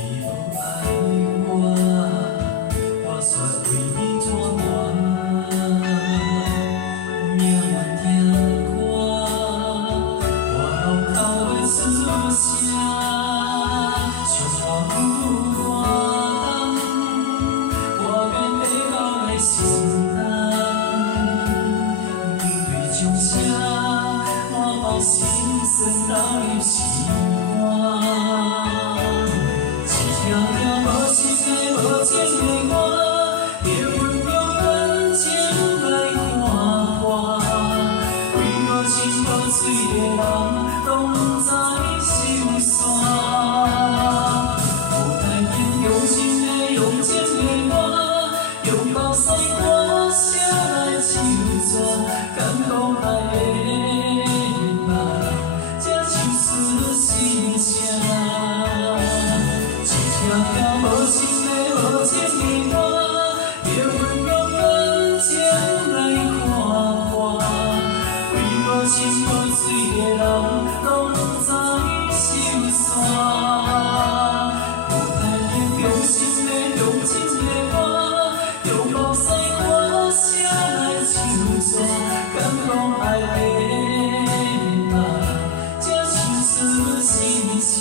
你无爱我，我煞为你拖磨。命运听歌，我路口的出声，像我有我我愿背后的心重，面对掌声，满腹心酸流入心肝。一条条无心的无情的我，要运用感情来看破。为我情无水的人，拢不知心酸。有太平用心的用情的我，用目屎汗写来唱纸，敢讲爱的梦，才唱出心声。条条无心的无情的我，要运用感情来看破。为无情无水的人，拢不知心酸。有太平用心的用情的我，用目屎汗写来唱纸，敢讲爱的梦，才唱出心声。